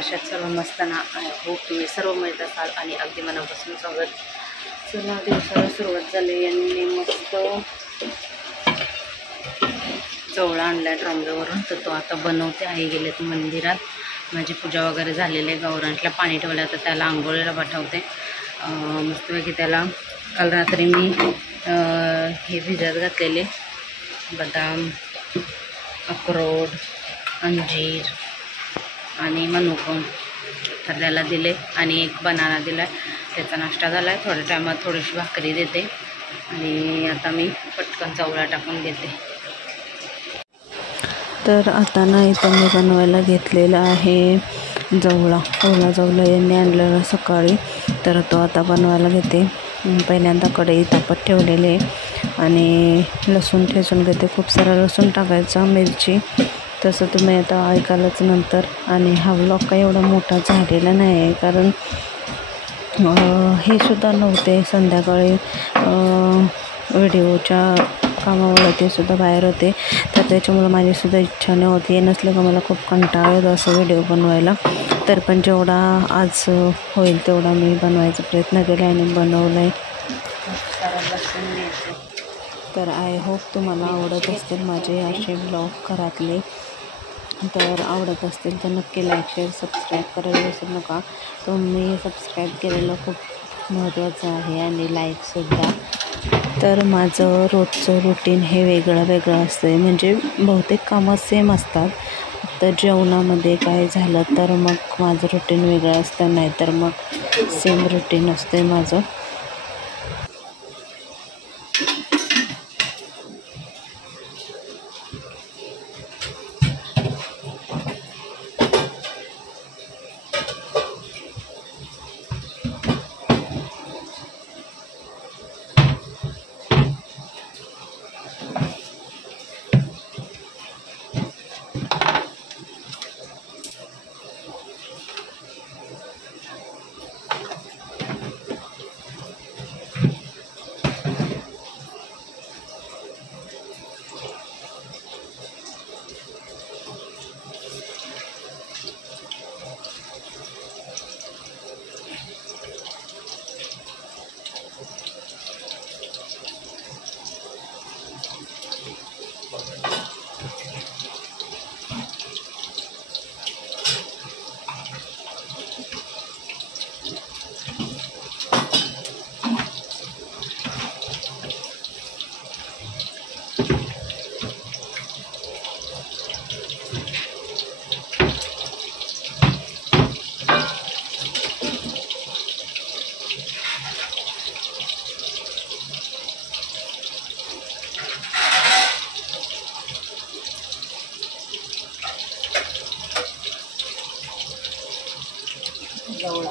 कशात सर्व मस्त ना. आय होप तुम्ही सर्व मजेत असाल आणि अगदी मनापासून स्वागत. चला दिवसाला सुरुवात झाली यांनी मस्त जवळा आणला ट्रॉम्बेवरून, तर तो आता बनवते. आई गेलेत मंदिरात. माझी पूजा वगैरे झालेली आहे. गौरांतला पाणी ठेवलं तर त्याला आंघोळीला पाठवते. मस्तपैकी त्याला काल रात्री मी हे भिजत घातलेले बदाम, अक्रोड, अंजीर आणि मनुका तर त्याला दिले आणि एक बनाना दिला. त्याचा नाश्ता झाला आहे. थोड्या टायमात थोडीशी भाकरी देते आणि आता मी पटकन चवळा टाकून घेते. तर आता ना इथं मी बनवायला घेतलेला आहे जवळा. ओला जवळा यांनी आणलेला सकाळी, तर तो आता बनवायला घेते. पहिल्यांदा कढई तापत ठेवलेले आणि लसूण ठेचून घेते. खूप सारा लसूण टाकायचा, मिरची. तसं तुम्ही आता ऐकालच नंतर. आणि हा व्लॉग काही एवढा मोठा झालेला नाही आहे, कारण हे सुद्धा नव्हते. संध्याकाळी व्हिडिओच्या कामामुळे ते सुद्धा बाहेर होते, तर त्याच्यामुळं माझीसुद्धा इच्छा नाही होती. हे नसलं का मला खूप कंटाळा येतो असं व्हिडिओ बनवायला. तर पण जेवढा आज होईल तेवढा मी बनवायचा प्रयत्न केला आणि बनवला आहे. तर आय होप तुम्हाला आवडत असतील माझे असे ब्लॉग घरातले. तर आवडत असतील तर नक्की लाईक, शेअर, सबस्क्राईब करायला विसरू नका. तुम्ही सबस्क्राईब केलेलं खूप महत्त्वाचं आहे आणि लाईकसुद्धा. तर माझं रोजचं रुटीन हे वेगळं असतं. म्हणजे बहुतेक कामं सेम असतात, तर जेवणामध्ये काय झालं तर मग माझं रुटीन वेगळं असतं, नाही तर मग सेम रुटीन असते माझं. जवळा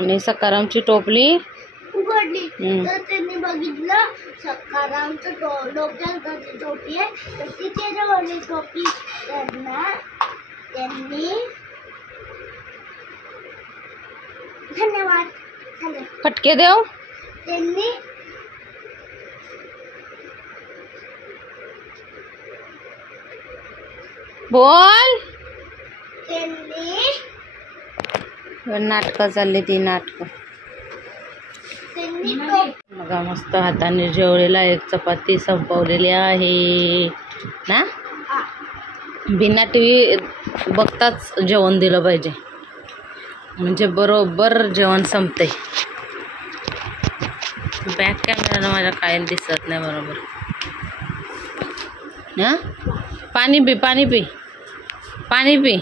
आणि सकारामची टोपली उघडली तर त्यांनी बघितलं सकारामचं डोक्यात टोपी आहे तर ती त्याच्यावरली टोपी त्यांनी धन्यवाद फटके देव त्यांनी बोल त्यांनी नाटकं चालली ती नाटकं. बघा मस्त हाताने जेवलेला एक चपाती संपवलेली आहे ना. बिना टीव्ही बघताच जेवण दिलं पाहिजे म्हणजे बरोबर जेवण संपते. बॅक कॅमेरानं माझ्या काय दिसत नाही बरोबर. हां पाणी पी पाणी पी पाणी पी.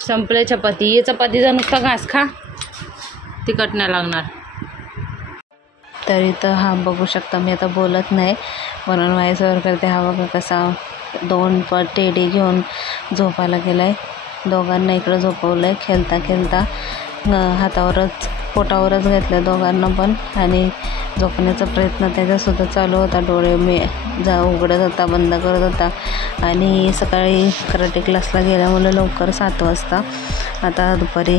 संपले चपाती. ये चपातीचा नुसता घास खा तिखट नाही लागणार. तरी तर हा बघू शकता मी आता बोलत नाही म्हणून व्हॉइसओव्हर करते. हा बघा कसा 2 टेडी घेऊन झोपायला गेला आहे. दोघांना इकडं झोपवलं आहे. खेळता खेळता हातावरच पोटावरच घेतलं दोघांना पण आणि झोपण्याचा प्रयत्न त्याचासुद्धा चालू होता. डोळे उघडत होता बंद करत होता आणि सकाळी कराटे क्लासला गेल्यामुळे लवकर 7 वाजता आता दुपारी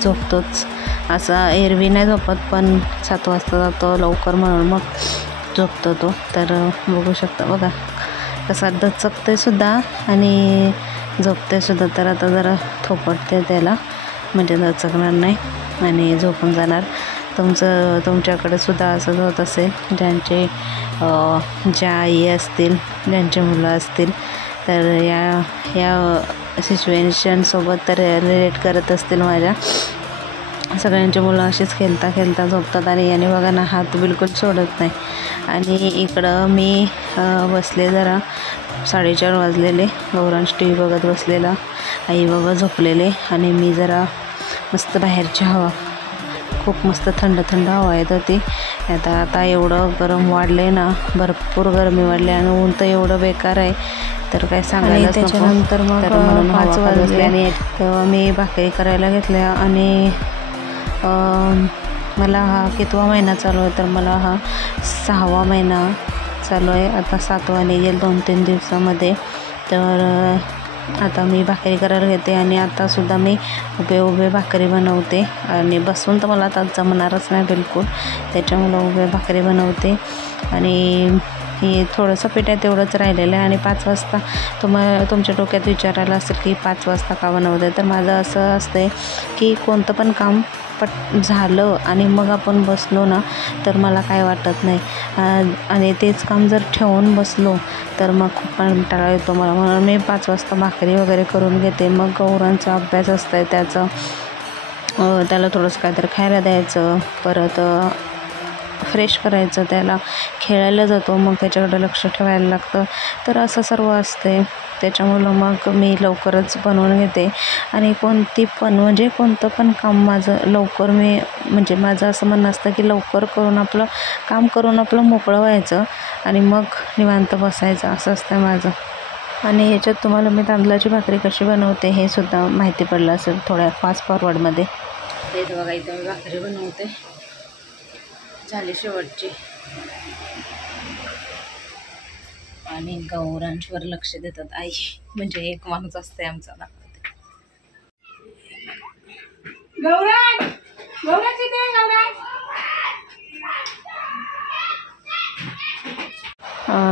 झोपतोच. असा एरवी नाही झोपत पण 7 वाजता जातो लवकर म्हणून मग झोपतो तो. तर बघू शकता बघा कसा दचकते सुद्धा आणि झोपते सुद्धा. तर आता जरा थोपटते त्याला म्हणजे दचकणार नाही आणि झोपून जाणार. तुमच्याकडे सुद्धा असंच होत असेल ज्यांचे ज्या आई असतील ज्यांचे मुलं असतील तर या सिच्युएशनसोबत तर रिलेट करत असतील. माझ्या सगळ्यांची मुलं अशीच खेळता खेळता झोपतात आणि याने बघा ना हात बिलकुल सोडत नाही. आणि इकडं मी बसले जरा 4:30 वाजलेले. गौरांश टी व्ही बघत बसलेला. आई बाबा झोपलेले आणि मी जरा मस्त बाहेरची हवा खूप मस्त थंड थंड हवा येत होती. आता एवढं गरम वाढलं आहे ना भरपूर गरमी वाढली आणि ऊन तर एवढं बेकार आहे तर काय सांगायला. त्याच्यानंतर मग 5 वाजले आणि तेव्हा मी भाकरी करायला घेतल्या आणि मला हा कितवा महिना चालू आहे तर मला हा 6वा महिना चालू आहे. आता 7वा निघेल 2-3 दिवसामध्ये. तर आता मी भाकरी करायला घेते आणि आतासुद्धा मी उभे भाकरी बनवते आणि बसून तर मला आता जमणारच नाही बिलकुल. त्याच्यामुळं उभे भाकरी बनवते आणि हे थोडंसं पीठ आहे तेवढंच राहिलेलं आहे. आणि 5 वाजता तुमच्या डोक्यात विचारायला असेल की 5 वाजता का बनवते तर माझं असं असतं की कोणतं पण काम झालं आणि मग आपण बसलो ना तर मला काय वाटत नाही आणि तेच काम जर ठेवून बसलो तर मग खूप कंटाळा येतो मला. म्हणून मी 5 वाजता भाकरी वगैरे करून घेते. मग गौरांचा अभ्यास असतं त्याचं त्याला थोडंसं काहीतरी खायला द्यायचं परत फ्रेश करायचं त्याला खेळायला जातो मग त्याच्याकडे लक्ष ठेवायला लागतं. तर असं सर्व असते त्याच्यामुळं मग मी लवकरच बनवून घेते आणि कोणतं पण काम माझं लवकर म्हणजे माझं असं म्हणणं असतं की लवकर करून आपलं काम करून आपलं मोकळं व्हायचं आणि मग निवांत बसायचं असं असतं माझं. आणि ह्याच्यात तुम्हाला मी तांदळाची भाकरी कशी बनवते हे सुद्धा माहिती पडलं असेल थोड्या फास्ट फॉरवर्डमध्ये. इथं बघा इथं मी भाकरी बनवते झाली शेवटची आणि गौरांशवर लक्ष देतात आई म्हणजे एक माणूस असते आमचा दाखवते.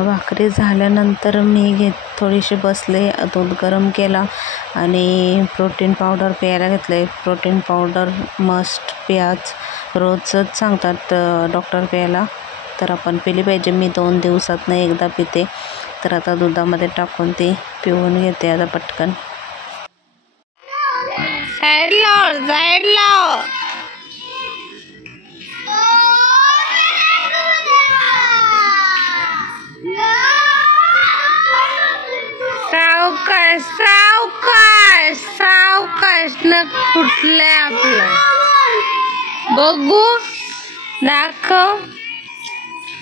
भाकरी झाल्यानंतर मी थोडीशी बसले दूध गरम केला आणि प्रोटीन पावडर प्यायला घेतले. प्रोटीन पावडर मस्ट प्याच रोजच सांगतात डॉक्टर प्यायला तर आपण पिली पाहिजे. मी 2 दिवसातनं एकदा पिते तर आता दुधामध्ये टाकून ती पिऊन घेते आता पटकन. साईड लाव सावकाश नख फुटलंय आपलं बघू दाखव.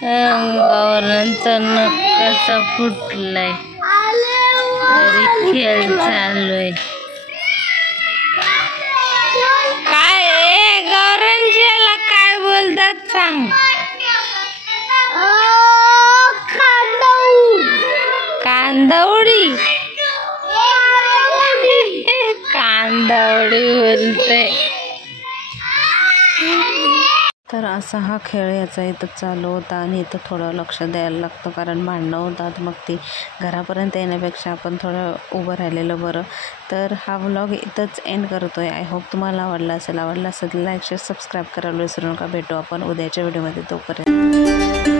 गौरांचं नख कसं फुटलंय तरी खेळ चालू आहे काय गौर सांग. कांदवडी कांदवडी बोलते. तर असा हा खेळ याचा इथं चालू होता आणि इथं थोडं लक्ष द्यायला लागतं कारण भांडणं होतात. मग ती घरापर्यंत येण्यापेक्षा आपण थोडं उभं राहिलेलं बरं. तर हा व्लॉग इथंच एंड करतो आहे. आय होप तुम्हाला आवडला असेल तर लाईक शेअर सबस्क्राईब करायला विसरू नका. भेटू आपण उद्याच्या व्हिडिओमध्ये. तोपर्यंत